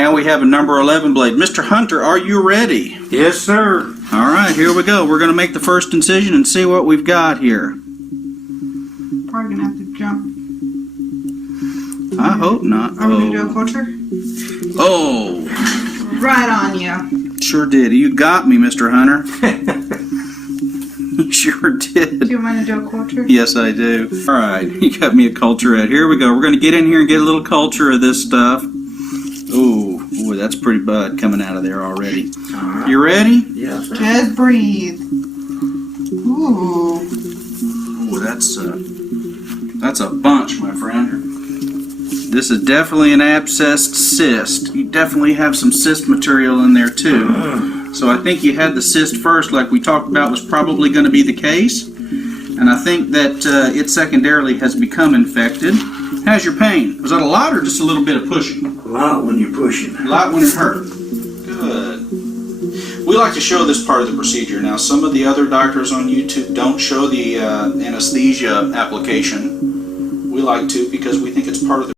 now we have a number 11 blade. Mr. Hunter, are you ready? Yes, sir. All right, here we go. We're going to make the first incision and see what we've got here. Probably gonna have to jump. I hope not. Are we gonna do a culture? Oh, Right on you. sure did. You got me, Mr. Hunter. You sure did. Do you want to do a culture? Yes, I do. All right, you got me a culture at. Here we go. We're going to get in here and get a little culture of this stuff. Ooh, boy, that's pretty bud coming out of there already. You ready? Yes, sir. Just breathe. Ooh. Ooh, that's a bunch, my friend. This is definitely an abscessed cyst. You definitely have some cyst material in there too. So I think you had the cyst first, like we talked about, was probably going to be the case. And I think that it secondarily has become infected. How's your pain? Was that a lot or just a little bit of pushing? A lot when you're pushing. A lot when it hurt. Good. We like to show this part of the procedure. Now, some of the other doctors on YouTube don't show the anesthesia application. We like to because we think it's part of the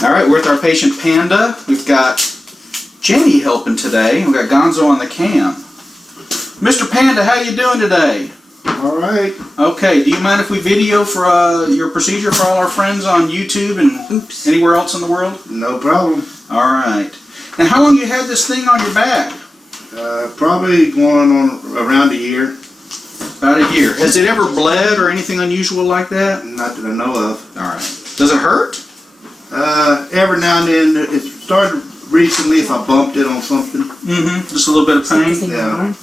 All right, we're with our patient Panda. We've got Jenny helping today. We've got Gonzo on the cam. Mr. Panda, how you doing today? All right. Okay, do you mind if we video for your procedure for all our friends on YouTube and anywhere else in the world? No problem. All right. Now, how long you had this thing on your back? Probably going on around a year. About a year. Has it ever bled or anything unusual like that? Not that I know of. All right. Does it hurt? Every now and then. It started recently if I bumped it on something. Mm-hmm. Just a little bit of pain? Yeah.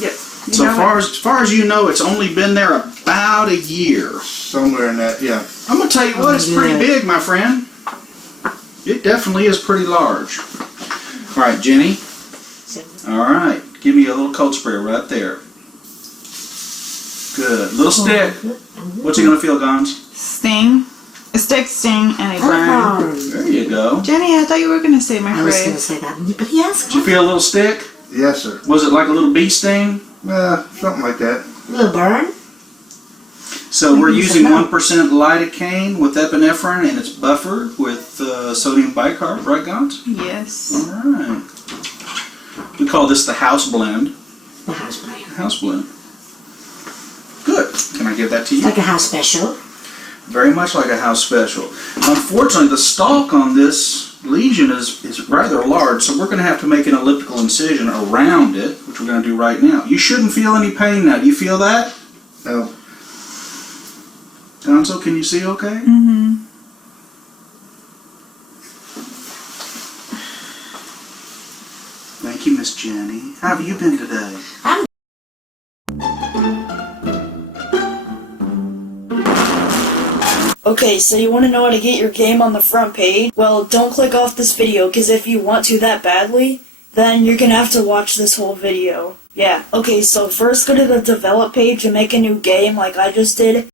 Yep. So as far as you know, it's only been there about a year. Somewhere in that, yeah. I'm going to tell you what, it's pretty big, my friend. It definitely is pretty large. All right, Jenny. All right. Give me a little cold spray right there. Good. Little stick. What's it going to feel, Gons? Sting. A stick, sting, and a burn. There you go. Jenny, I thought you were gonna say my I was going to phrase. say that, but yes, Did you feel a little stick? Yes, sir. Was it like a little bee sting? Something like that. a little burn. So we're using 1% lidocaine with epinephrine, and it's buffered with sodium bicarb, right, Gons? Yes. All right. We call this the house blend. The house blend. House blend. Good. Can I give that to you? Like a house special. Very much like a house special. Unfortunately, the stalk on this lesion is rather large, so we're going to have to make an elliptical incision around it, which we're going to do right now. You shouldn't feel any pain now. Do you feel that? No. Gonzo, can you see okay? Mm-hmm. Thank you, Miss Jenny. How have you been today? Okay, so you want to know how to get your game on the front page? Well, don't click off this video, because if you want to that badly, then you're gonna have to watch this whole video. Yeah, okay, so first go to the develop page and make a new game like I just did.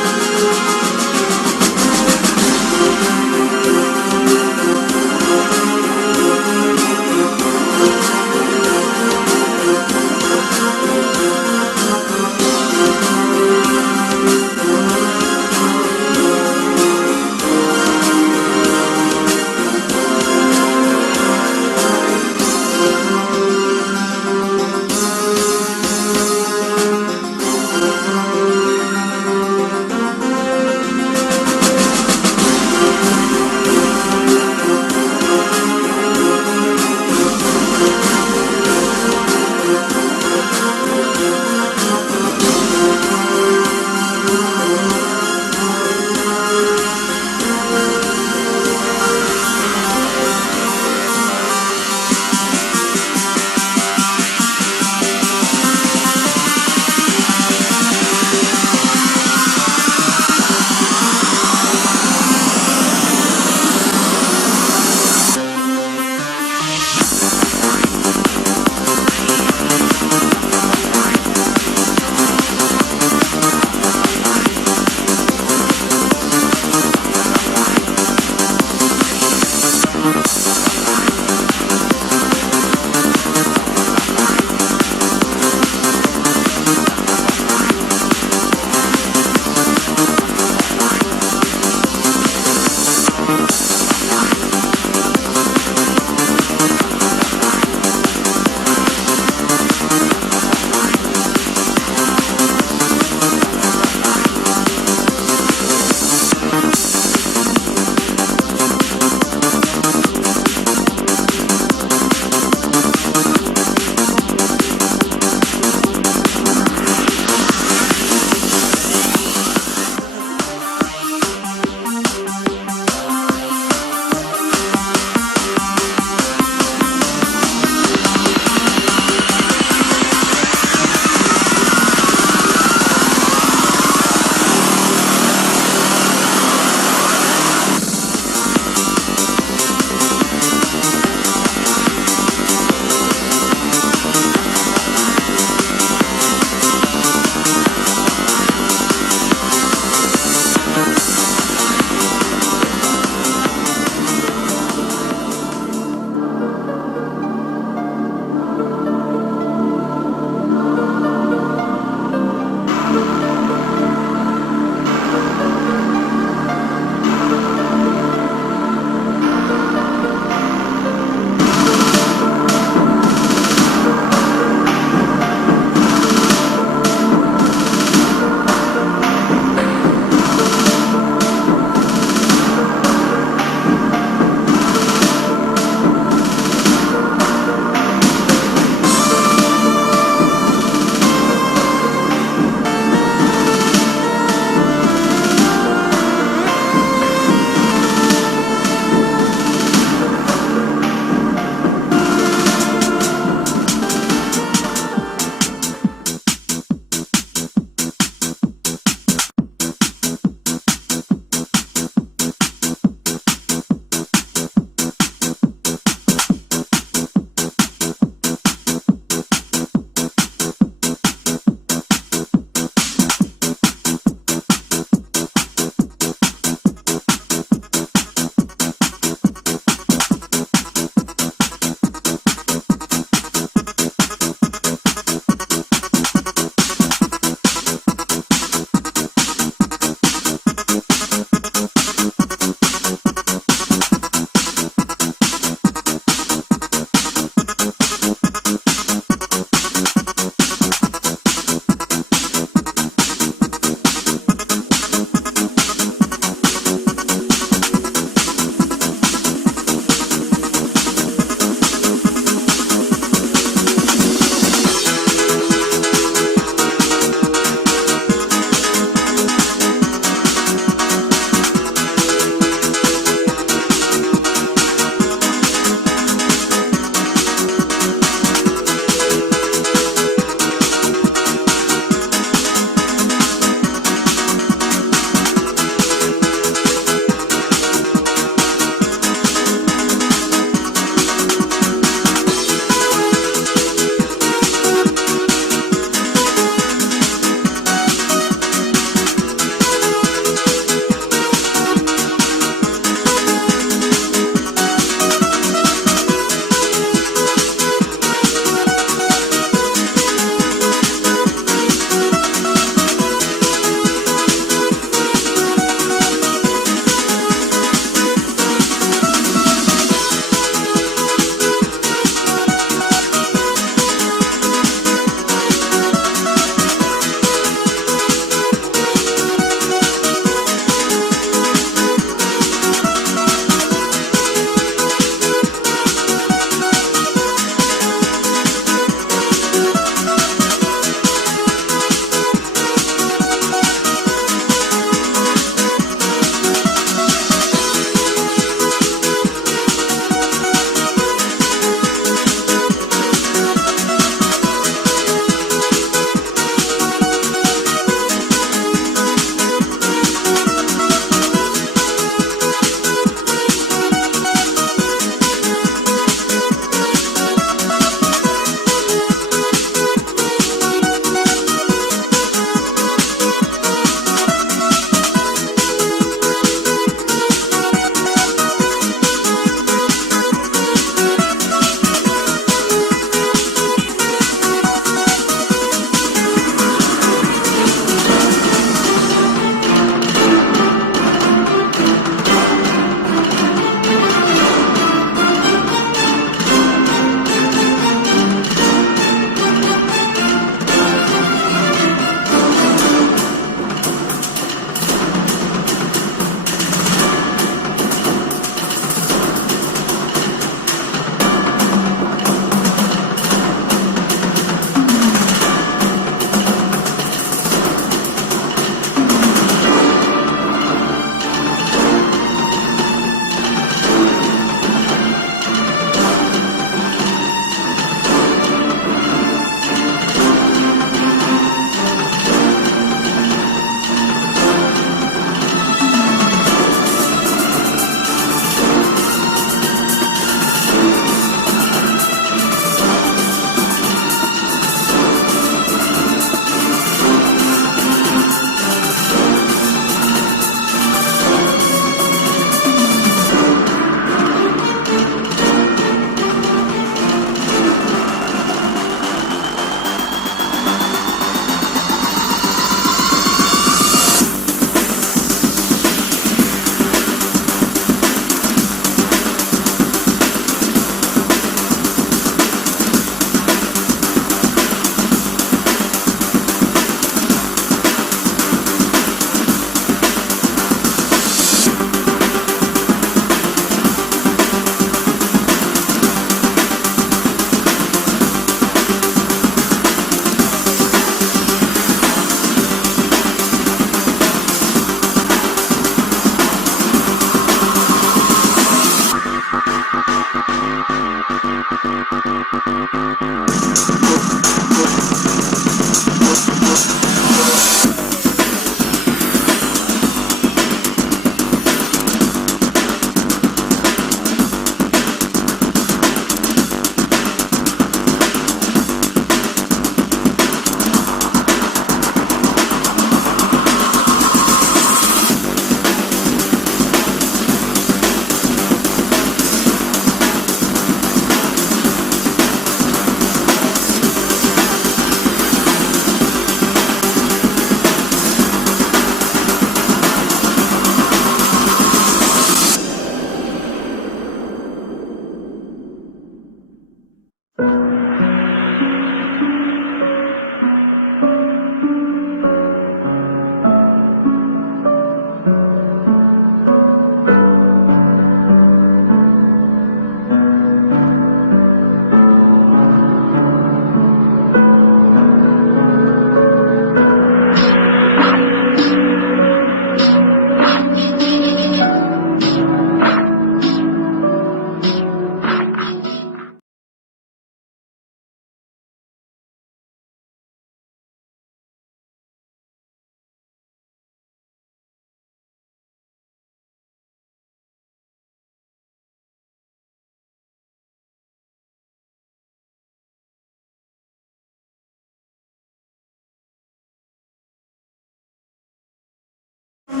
Here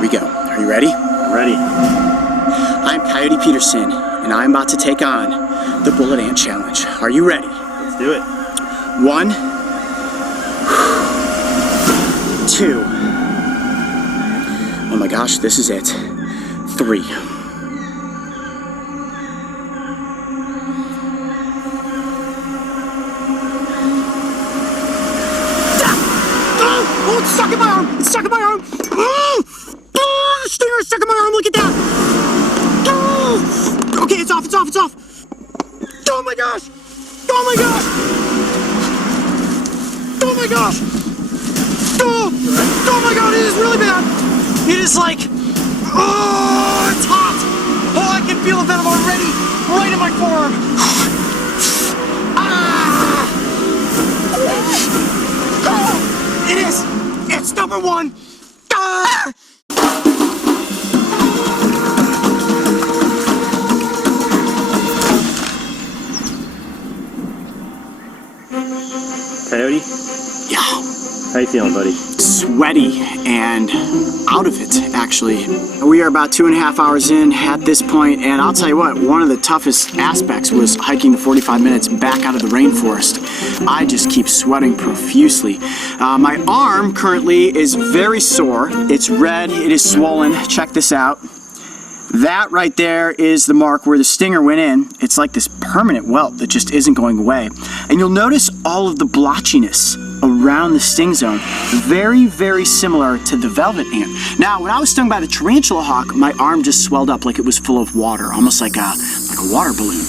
we go. Are you ready? I'm ready. I'm Coyote Peterson, and I'm about to take on the Bullet Ant Challenge. Are you ready? Let's do it. 1, 2. Oh my gosh, this is it. 3. Oh, it's stuck in my arm! It's stuck in my arm! Oh, the stinger is stuck in my arm! Look at that! Oh, okay, it's off, it's off, it's off! Oh my gosh! Oh my gosh! Oh my gosh! Oh my god, it is really bad! It is like... Oh, it's hot! Oh, I can feel the venom already! Right in my forearm! Ah! Oh, it is! It's number 1! Ah! Coyote, Yeah. how you feeling, buddy? Sweaty and out of it, actually. We are about 2.5 hours in at this point, and I'll tell you what, one of the toughest aspects was hiking the 45 minutes back out of the rainforest. I just keep sweating profusely. My arm currently is very sore. It's red, it is swollen. Check this out. That right there is the mark where the stinger went in. It's like this permanent welt that just isn't going away. And you'll notice all of the blotchiness around the sting zone. Very, very similar to the velvet ant. Now, when I was stung by the tarantula hawk, my arm just swelled up like it was full of water, almost like a water balloon.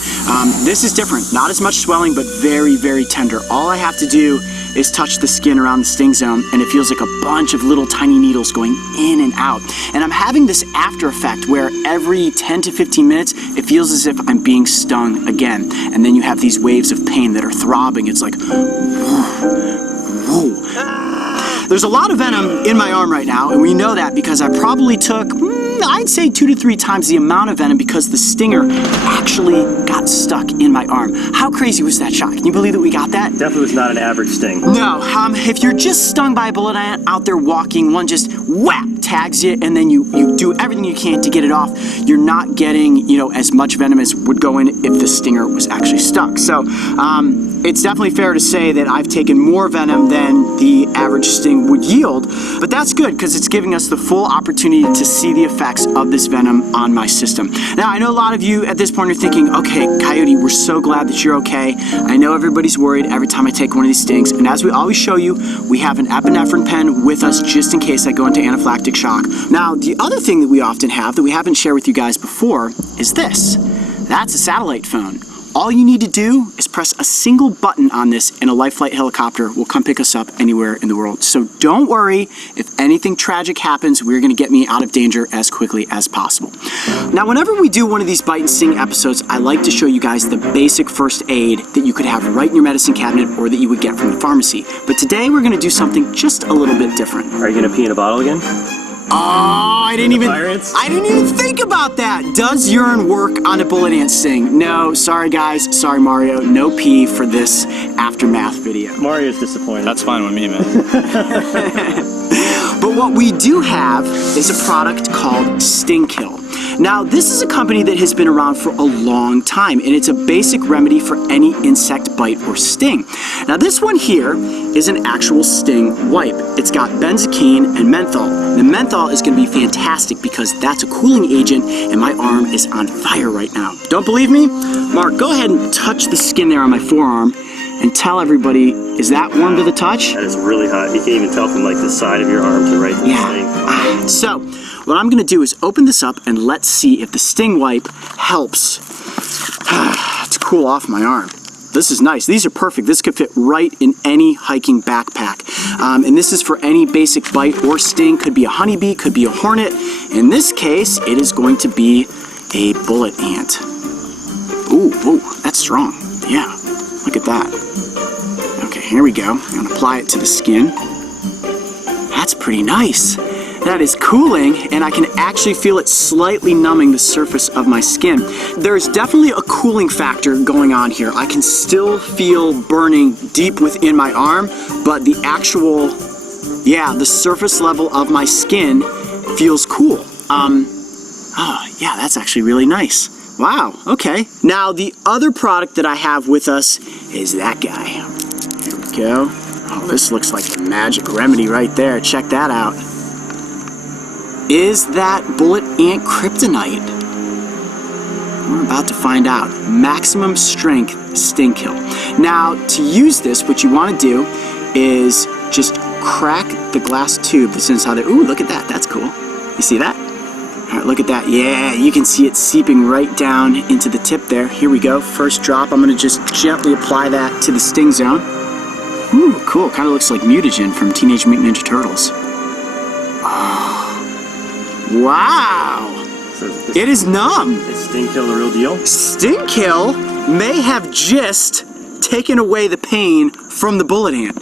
This is different. Not as much swelling, but very, very tender. All I have to do is touch the skin around the sting zone, and it feels like a bunch of little tiny needles going in and out. And I'm having this after effect where every 10 to 15 minutes, it feels as if I'm being stung again. And then you have these waves of pain that are throbbing. It's like, whoa. There's a lot of venom in my arm right now, and we know that because I probably took, I'd say 2 to 3 times the amount of venom because the stinger actually got stuck in my arm. How crazy was that shot? Can you believe that we got that? Definitely was not an average sting. No, if you're just stung by a bullet ant out there walking, one just whap tags you, and then you do everything you can to get it off, you're not getting, as much venom as would go in if the stinger was actually stuck. So, it's definitely fair to say that I've taken more venom than the average sting would yield, but that's good because it's giving us the full opportunity to see the effects of this venom on my system. Now, I know a lot of you at this point are thinking, okay, Coyote, we're so glad that you're okay. I know everybody's worried every time I take one of these stings, and as we always show you, we have an epinephrine pen with us just in case I go into anaphylactic shock. Now, the other thing that we often have that we haven't shared with you guys before is this. That's a satellite phone. All you need to do is press a single button on this and a life flight helicopter will come pick us up anywhere in the world. So don't worry, if anything tragic happens, we're gonna get me out of danger as quickly as possible. Now, whenever we do one of these bite and sting episodes, I like to show you guys the basic first aid that you could have right in your medicine cabinet or that you would get from the pharmacy. But today we're gonna do something just a little bit different. Are you gonna pee in a bottle again? Oh, I didn't even think about that. Does urine work on a bullet ant sting? No, sorry guys, sorry Mario, no pee for this aftermath video. Mario's disappointed. That's fine with me, man. But what we do have is a product called Sting Kill. Now, this is a company that has been around for a long time, and it's a basic remedy for any insect bite or sting. Now, this one here is an actual sting wipe. It's got benzocaine and menthol. The menthol is going to be fantastic because that's a cooling agent, and my arm is on fire right now. Don't believe me? Mark, go ahead and touch the skin there on my forearm and tell everybody, is that warm to the touch? That is really hot. You can't even tell from like the side of your arm to right to the sting. So, what I'm going to do is open this up and let's see if the sting wipe helps to cool off my arm. This is nice. These are perfect. This could fit right in any hiking backpack. And this is for any basic bite or sting. Could be a honeybee, could be a hornet. In this case, it is going to be a bullet ant. Ooh, that's strong. Yeah, look at that. Okay, here we go. I'm going to apply it to the skin. That's pretty nice. that is cooling, and I can actually feel it slightly numbing the surface of my skin. There's definitely a cooling factor going on here. I can still feel burning deep within my arm, but the actual, the surface level of my skin feels cool. Yeah, that's actually really nice. Wow, okay. Now, the other product that I have with us is that guy. Here we go. Oh, this looks like the magic remedy right there. Check that out. Is that Bullet Ant Kryptonite? We're about to find out. Maximum strength sting kill. Now, to use this, what you want to do is just crack the glass tube that's inside there. Ooh, look at that. That's cool. You see that? All right, look at that. Yeah, you can see it seeping right down into the tip there. Here we go. First drop. I'm going to just gently apply that to the sting zone. Ooh, cool. Kind of looks like mutagen from Teenage Mutant Ninja Turtles. Oh. Wow. So It is numb. Is sting kill the real deal? Sting kill may have just taken away the pain from the bullet ant.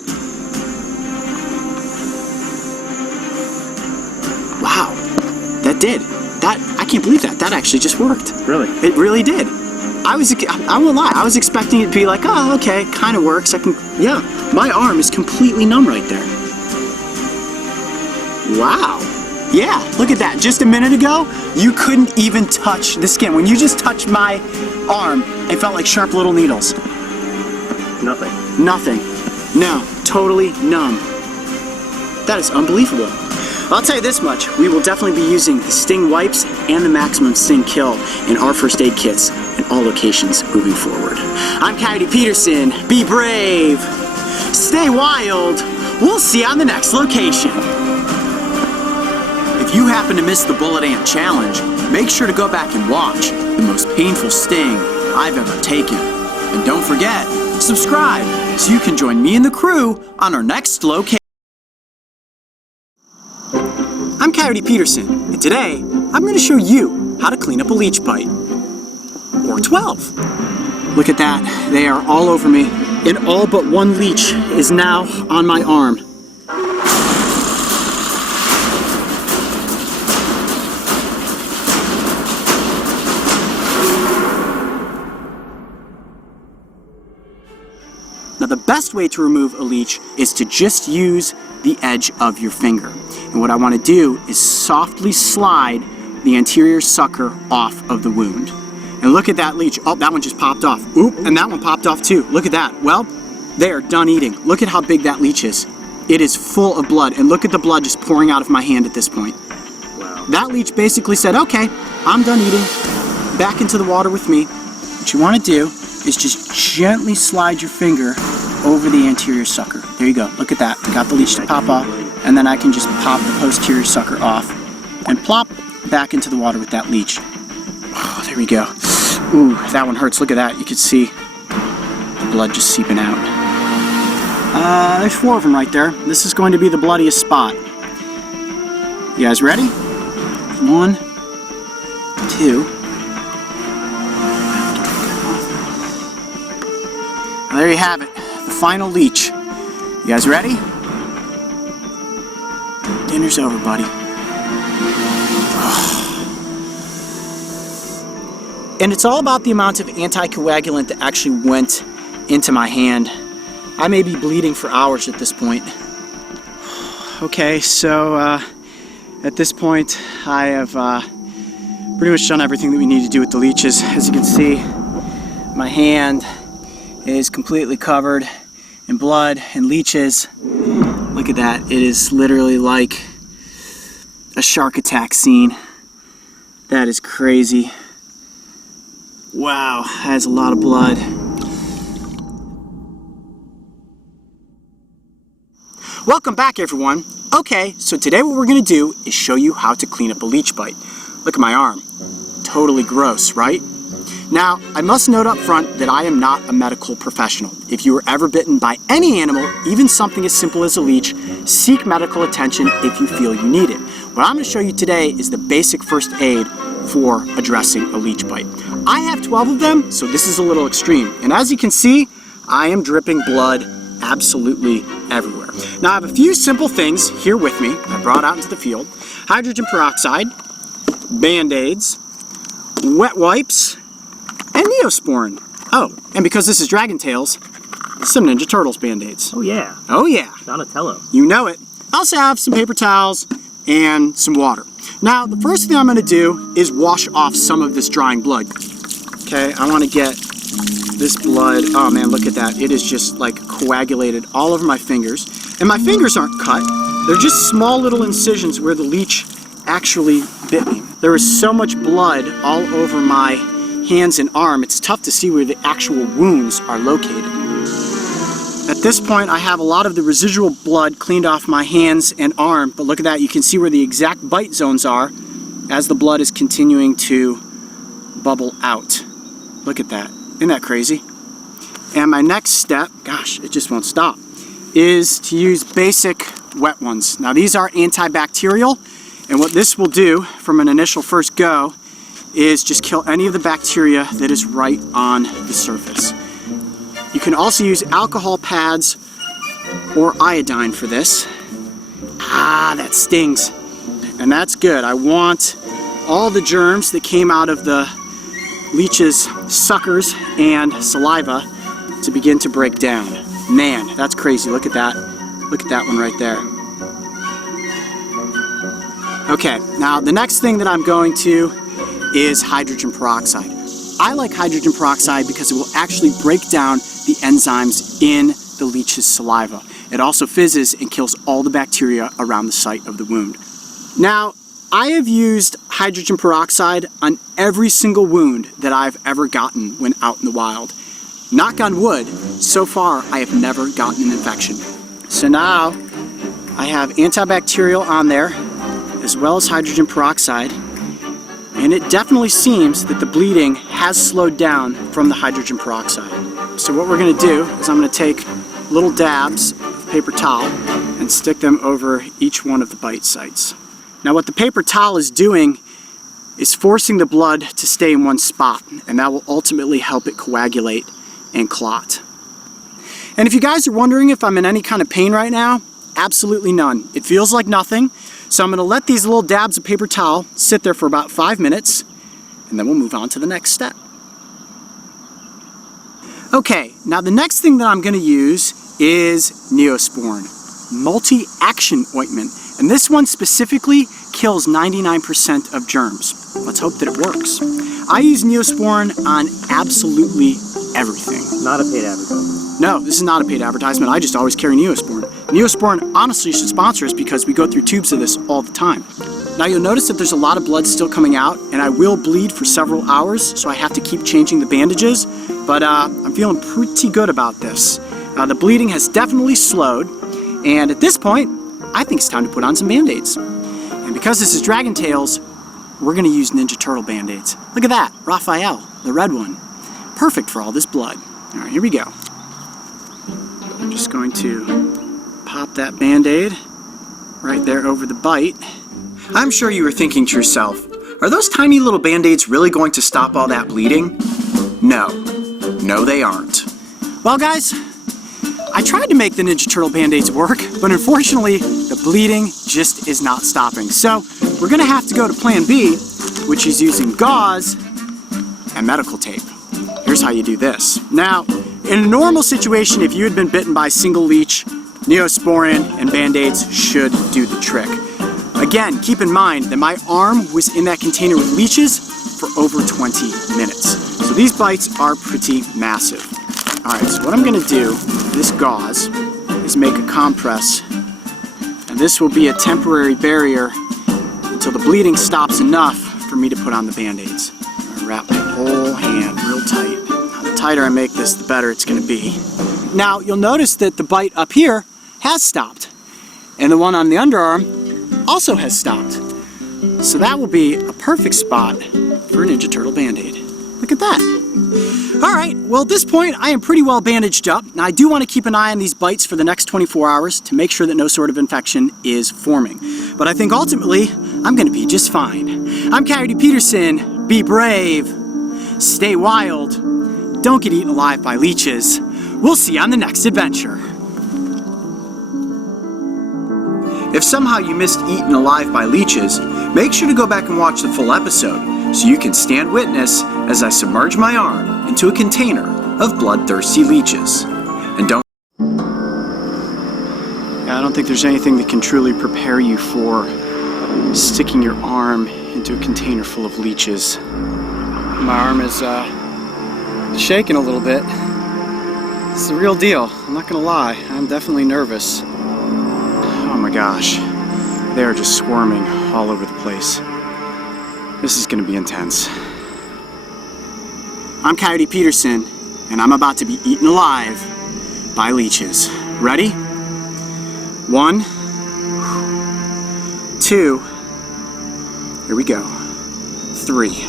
Wow. That did. I can't believe that. That actually just worked. Really? It really did. I won't lie. I was expecting it to be like, oh, okay, kind of works. Yeah. My arm is completely numb right there. Wow. Yeah, look at that. Just a minute ago, you couldn't even touch the skin. When you just touched my arm, it felt like sharp little needles. Nothing. Nothing. No, totally numb. That is unbelievable. I'll tell you this much, we will definitely be using the Sting Wipes and the Maximum Sting Kill in our first aid kits in all locations moving forward. I'm Coyote Peterson. Be brave. Stay wild. We'll see you on the next location. If you happen to miss the Bullet Ant Challenge, make sure to go back and watch the most painful sting I've ever taken. And don't forget, subscribe so you can join me and the crew on our next location. I'm Coyote Peterson, and today I'm going to show you how to clean up a leech bite. Or 12. Look at that, they are all over me, and all but one leech is now on my arm. Now the best way to remove a leech is to just use the edge of your finger. And what I want to do is softly slide the anterior sucker off of the wound. And look at that leech. Oh, that one just popped off. Oop, and that one popped off too. Look at that. Well, they are done eating. Look at how big that leech is. It is full of blood, and look at the blood just pouring out of my hand at this point. Wow. That leech basically said, okay, I'm done eating. Back into the water with me. What you want to do is just gently slide your finger over the anterior sucker. There you go. Look at that. Got the leech to pop off, and then I can just pop the posterior sucker off and plop back into the water with that leech. Oh, there we go. Ooh, that one hurts. Look at that. You can see the blood just seeping out. There's 4 of them right there. This is going to be the bloodiest spot. You guys ready? 1, 2. Well, there you have it. The final leech. You guys ready? Dinner's over, buddy. And it's all about the amount of anticoagulant that actually went into my hand. I may be bleeding for hours at this point. Okay, so at this point I have pretty much done everything that we need to do with the leeches. As you can see, my hand is completely covered in blood and leeches. Look at that. It is literally like a shark attack scene. That is crazy. Wow, that is a lot of blood. Welcome back, everyone. Okay, so today what we're going to do is show you how to clean up a leech bite. Look at my arm. Totally gross, right? Now, I must note up front that I am not a medical professional. If you were ever bitten by any animal, even something as simple as a leech, seek medical attention if you feel you need it. What I'm going to show you today is the basic first aid for addressing a leech bite. I have 12 of them, so this is a little extreme. And as you can see, I am dripping blood absolutely everywhere. Now I have a few simple things here with me I brought out into the field. Hydrogen peroxide, Band-Aids, wet wipes, and Neosporin. Oh, and because this is Dragon Tales, some Ninja Turtles Band-Aids. Oh yeah, Oh yeah, Donatello. you know it. I also have some paper towels and some water. Now, the first thing I'm going to do is wash off some of this drying blood. Okay, I want to get this blood. Oh man, look at that. It is just like coagulated all over my fingers. And my fingers aren't cut. They're just small little incisions where the leech actually bit me. There is so much blood all over my hands and arm, it's tough to see where the actual wounds are located. At this point, I have a lot of the residual blood cleaned off my hands and arm, but look at that, you can see where the exact bite zones are as the blood is continuing to bubble out. Look at that. Isn't that crazy? And my next step, gosh, it just won't stop, is to use basic wet ones. Now these are antibacterial, and what this will do from an initial first go is just kill any of the bacteria that is right on the surface. You can also use alcohol pads or iodine for this. Ah, that stings. And that's good. I want all the germs that came out of the leech's suckers and saliva to begin to break down. Man, that's crazy. Look at that. Look at that one right there. Okay, now the next thing that I'm going to is hydrogen peroxide. I like hydrogen peroxide because it will actually break down the enzymes in the leech's saliva. It also fizzes and kills all the bacteria around the site of the wound. Now, I have used hydrogen peroxide on every single wound that I've ever gotten when out in the wild. Knock on wood, so far I have never gotten an infection. So now I have antibacterial on there as well as hydrogen peroxide, and it definitely seems that the bleeding has slowed down from the hydrogen peroxide. So what we're going to do is I'm going to take little dabs of paper towel and stick them over each one of the bite sites. Now what the paper towel is doing is forcing the blood to stay in one spot, and that will ultimately help it coagulate and clot. And if you guys are wondering if I'm in any kind of pain right now, absolutely none. It feels like nothing. So I'm going to let these little dabs of paper towel sit there for about 5 minutes, and then we'll move on to the next step. Okay, now the next thing that I'm going to use is Neosporin, multi-action ointment. And this one specifically kills 99% of germs. Let's hope that it works. I use Neosporin on absolutely everything. Not a paid advertisement. No, this is not a paid advertisement. I just always carry Neosporin. Neosporin honestly should sponsor us because we go through tubes of this all the time. Now you'll notice that there's a lot of blood still coming out, and I will bleed for several hours, so I have to keep changing the bandages, but I'm feeling pretty good about this. The bleeding has definitely slowed, and at this point, I think it's time to put on some Band-Aids. And because this is Dragon Tales, we're going to use Ninja Turtle Band-Aids. Look at that, Raphael, the red one. Perfect for all this blood. All right, here we go. I'm just going to pop that Band-Aid right there over the bite. I'm sure you were thinking to yourself, are those tiny little Band-Aids really going to stop all that bleeding? No. No, they aren't. Well, guys, I tried to make the Ninja Turtle Band-Aids work, but unfortunately, the bleeding just is not stopping. So, we're gonna have to go to Plan B, which is using gauze and medical tape. Here's how you do this. Now, in a normal situation, if you had been bitten by a single leech, Neosporin and Band-Aids should do the trick. Again, keep in mind that my arm was in that container with leeches for over 20 minutes. So these bites are pretty massive. Alright, so what I'm going to do with this gauze is make a compress. And this will be a temporary barrier until the bleeding stops enough for me to put on the Band-Aids. I'm going to wrap my whole hand real tight. Now, the tighter I make this, the better it's going to be. Now, you'll notice that the bite up here has stopped. And the one on the underarm also has stopped. So that will be a perfect spot for a Ninja Turtle Band-Aid. Look at that. Alright, well at this point I am pretty well bandaged up. Now I do want to keep an eye on these bites for the next 24 hours to make sure that no sort of infection is forming. But I think ultimately I'm going to be just fine. I'm Coyote Peterson. Be brave. Stay wild. Don't get eaten alive by leeches. We'll see you on the next adventure. If somehow you missed Eaten Alive by Leeches, make sure to go back and watch the full episode so you can stand witness as I submerge my arm into a container of bloodthirsty leeches. And don't... I don't think there's anything that can truly prepare you for sticking your arm into a container full of leeches. My arm is shaking a little bit. It's the real deal. I'm not gonna lie. I'm definitely nervous. Oh my gosh. They are just squirming all over the place. This is gonna be intense. I'm Coyote Peterson, and I'm about to be eaten alive by leeches. Ready? 1, 2, here we go. 3.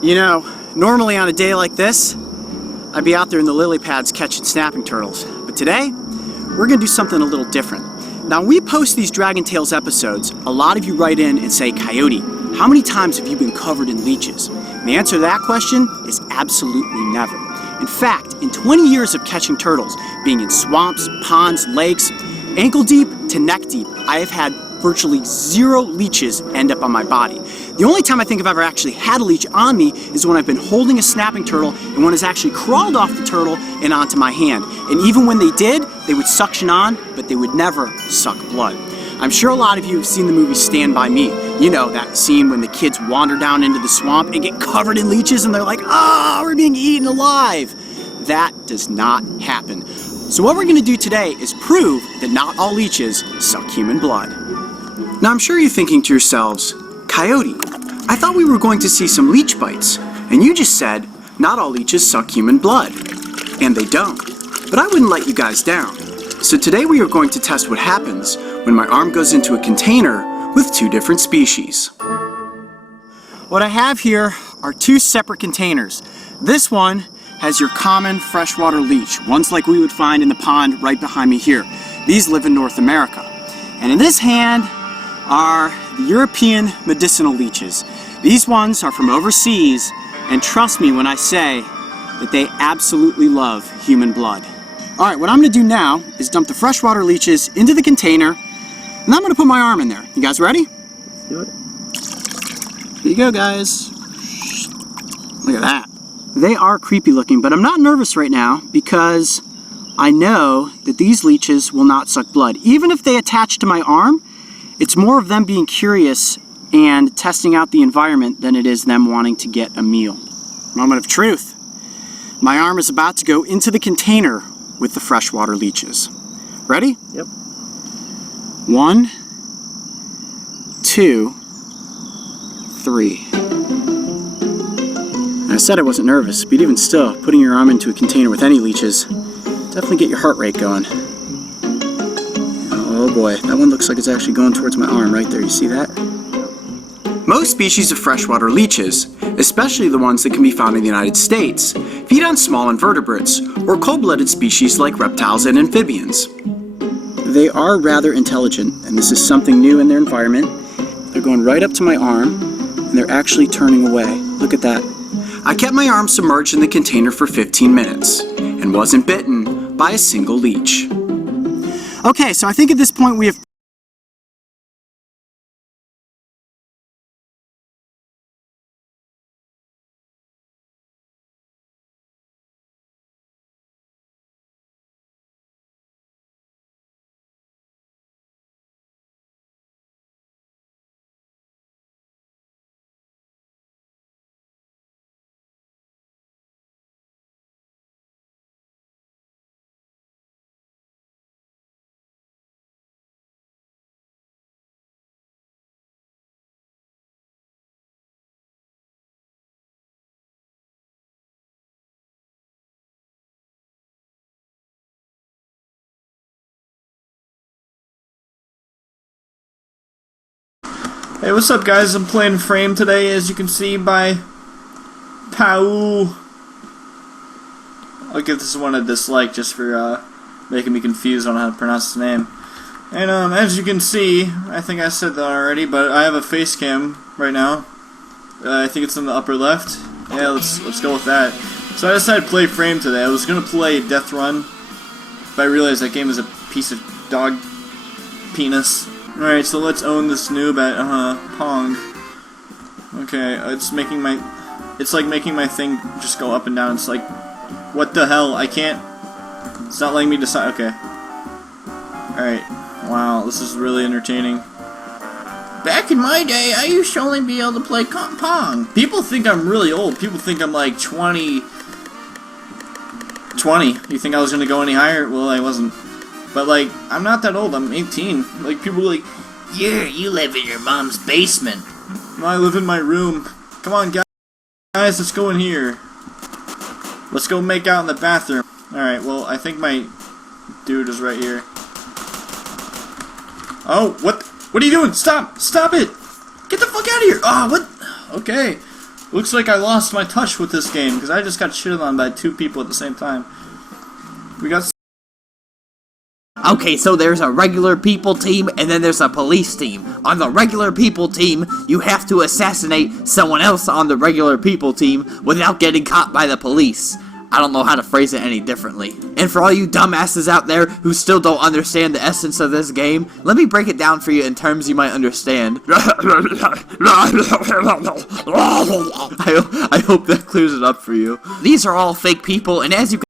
You know, normally on a day like this, I'd be out there in the lily pads catching snapping turtles. But today, we're gonna do something a little different. Now, when we post these Dragon Tales episodes, a lot of you write in and say, Coyote, how many times have you been covered in leeches? And the answer to that question is absolutely never. In fact, in 20 years of catching turtles, being in swamps, ponds, lakes, ankle deep to neck deep, I have had virtually 0 leeches end up on my body. The only time I think I've ever actually had a leech on me is when I've been holding a snapping turtle and one has actually crawled off the turtle and onto my hand. And even when they did, they would suction on, but they would never suck blood. I'm sure a lot of you have seen the movie Stand By Me. You know, that scene when the kids wander down into the swamp and get covered in leeches and they're like, "Ah, we're being eaten alive." That does not happen. So what we're gonna do today is prove that not all leeches suck human blood. Now I'm sure you're thinking to yourselves, Coyote, I thought we were going to see some leech bites, and you just said not all leeches suck human blood. And they don't. But I wouldn't let you guys down. So today we are going to test what happens when my arm goes into a container with 2 different species. What I have here are 2 separate containers. This one has your common freshwater leech, ones like we would find in the pond right behind me here. These live in North America. And in this hand are the European medicinal leeches. These ones are from overseas, and trust me when I say that they absolutely love human blood. All right, what I'm gonna do now is dump the freshwater leeches into the container, and I'm gonna put my arm in there. You guys ready? Let's do it. Here you go, guys. Look at that. They are creepy looking, but I'm not nervous right now because I know that these leeches will not suck blood. Even if they attach to my arm, it's more of them being curious and testing out the environment than it is them wanting to get a meal. Moment of truth. My arm is about to go into the container with the freshwater leeches. Ready? Yep. 1, 2, 3. I said I wasn't nervous, but even still, putting your arm into a container with any leeches definitely get your heart rate going. Oh boy, that one looks like it's actually going towards my arm right there. You see that? Most species of freshwater leeches, especially the ones that can be found in the United States, feed on small invertebrates or cold-blooded species like reptiles and amphibians. They are rather intelligent, and this is something new in their environment. They're going right up to my arm, and they're actually turning away. Look at that. I kept my arm submerged in the container for 15 minutes and wasn't bitten by a single leech. Okay, so I think at this point we have Hey, what's up guys? I'm playing Frame today, as you can see by Pau. I'll give this one a dislike just for making me confused on how to pronounce his name. And as you can see, I think I said that already, but I have a face cam right now. I think it's in the upper left. Yeah, let's go with that. So I decided to play Frame today. I was gonna play Death Run, but I realized that game is a piece of dog penis. Alright, so let's own this noob at Pong. Okay, it's like making my thing just go up and down. It's like, what the hell? I can't. It's not letting me decide. Okay. Alright. Wow, this is really entertaining. Back in my day, I used to only be able to play Pong. People think I'm really old. People think I'm like 20. You think I was gonna go any higher? Well, I wasn't. But like, I'm not that old. I'm 18. Like, people are like, yeah, you live in your mom's basement. No, I live in my room. Come on, guys, let's go in here. Let's go make out in the bathroom. Alright, well, I think my dude is right here. Oh, what are you doing? Stop! Stop it! Get the fuck out of here! Oh, what? Okay. Looks like I lost my touch with this game, because I just got shitted on by 2 people at the same time. We got... Okay, so there's a regular people team, and then there's a police team. On the regular people team, you have to assassinate someone else on the regular people team without getting caught by the police. I don't know how to phrase it any differently. And for all you dumbasses out there who still don't understand the essence of this game, let me break it down for you in terms you might understand. I hope that clears it up for you. These are all fake people, and as you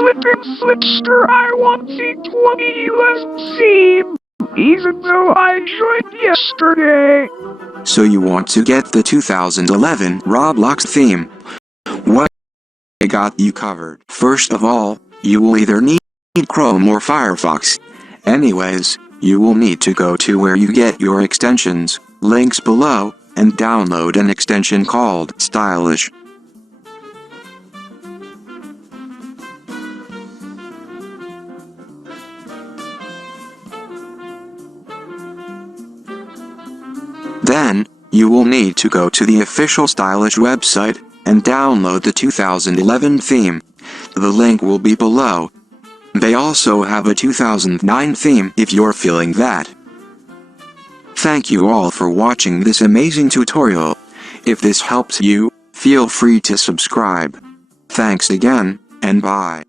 slipping slipster, I want C2011 theme, even though I joined yesterday. So you want to get the 2011 Roblox theme? Well, I got you covered. First of all, you will either need Chrome or Firefox. Anyways, you will need to go to where you get your extensions, links below, and download an extension called Stylish. Then, you will need to go to the official Stylish website, and download the 2011 theme. The link will be below. They also have a 2009 theme if you're feeling that. Thank you all for watching this amazing tutorial. If this helps you, feel free to subscribe. Thanks again, and bye.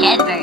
Cadbury.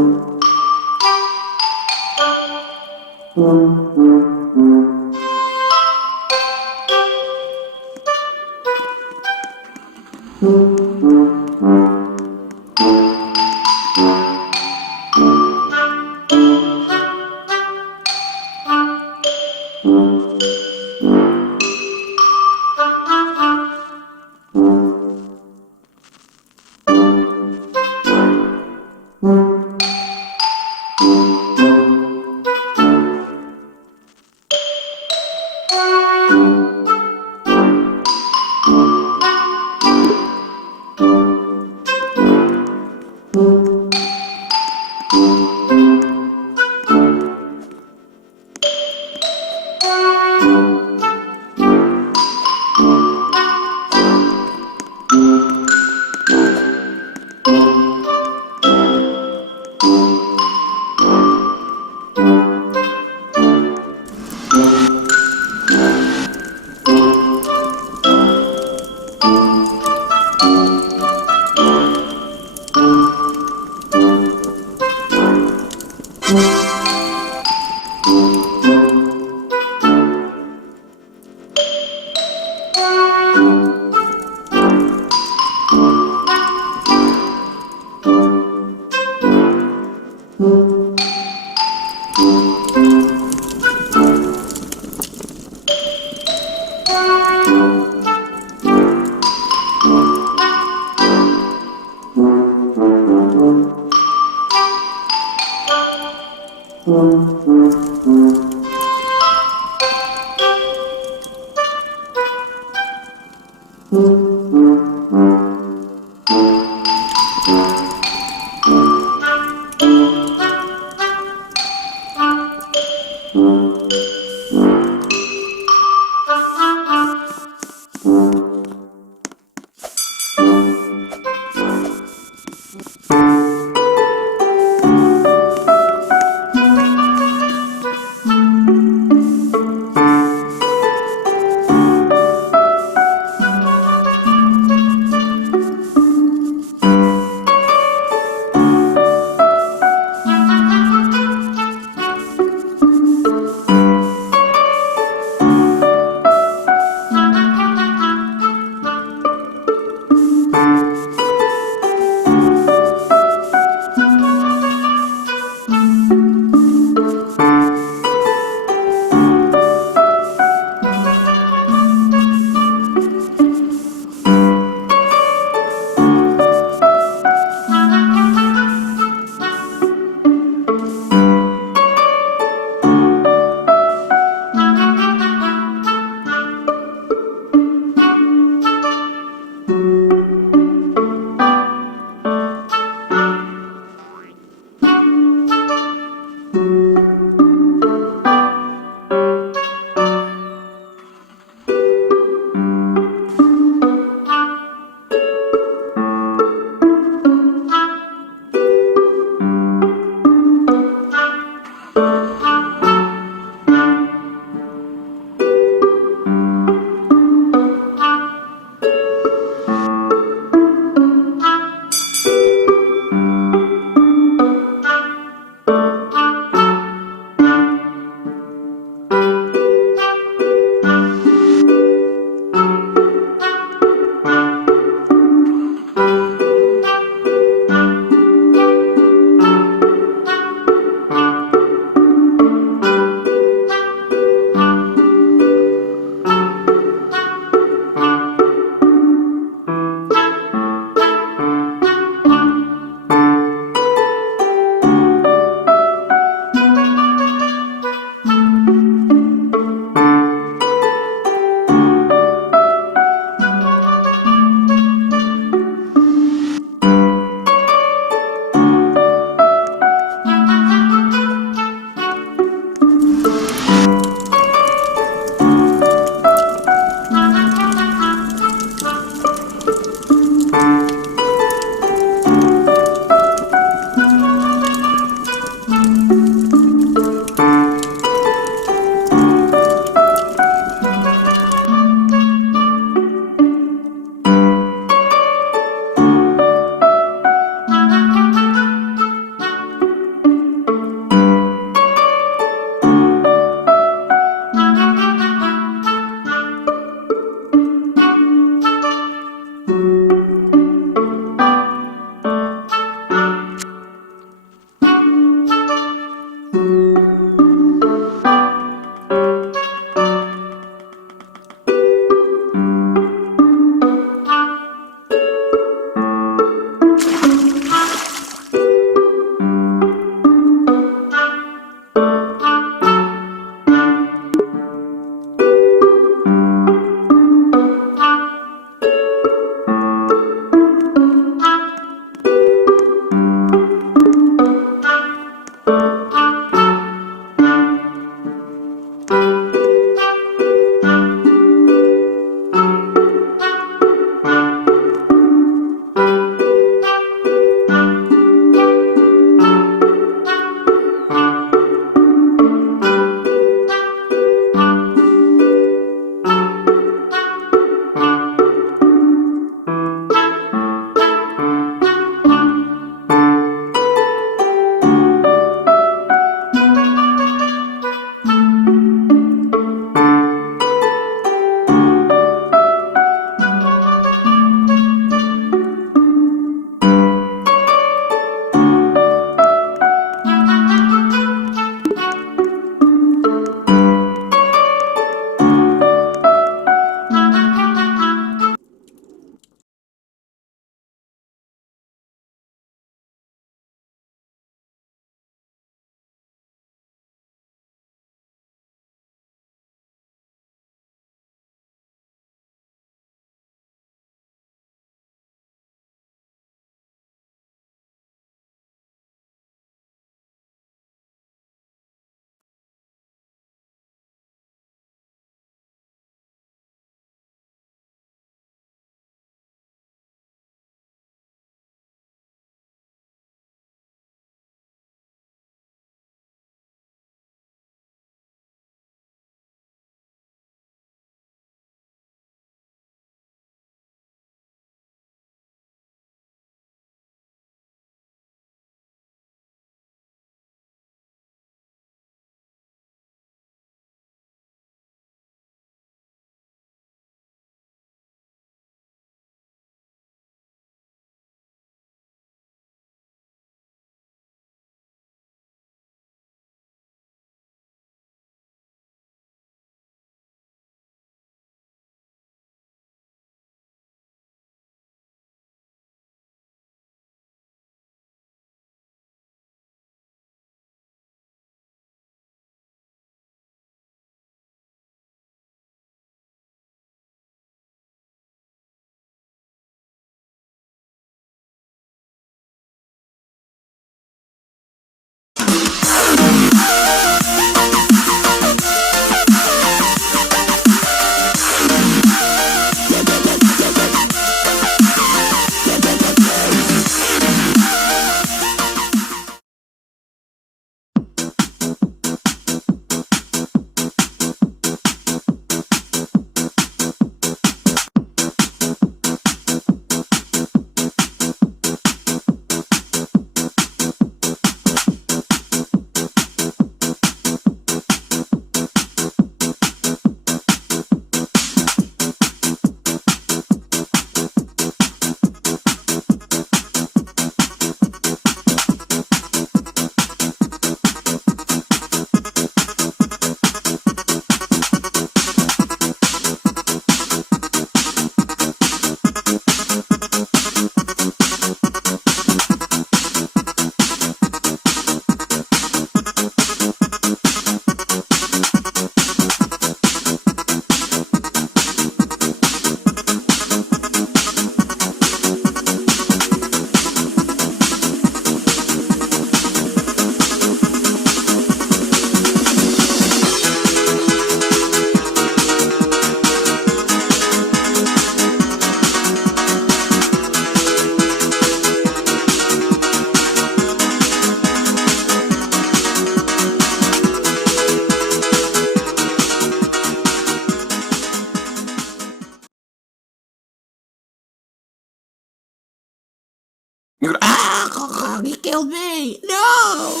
killed me! No!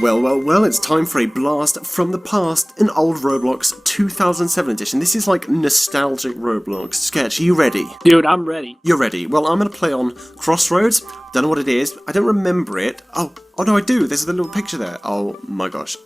Well, it's time for a blast from the past in old Roblox 2007 edition. This is like nostalgic Roblox. Sketch, are you ready? Dude, I'm ready. You're ready. Well, I'm going to play on Crossroads. Don't know what it is. I don't remember it. Oh no, I do. There's a little picture there. Oh my gosh.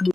you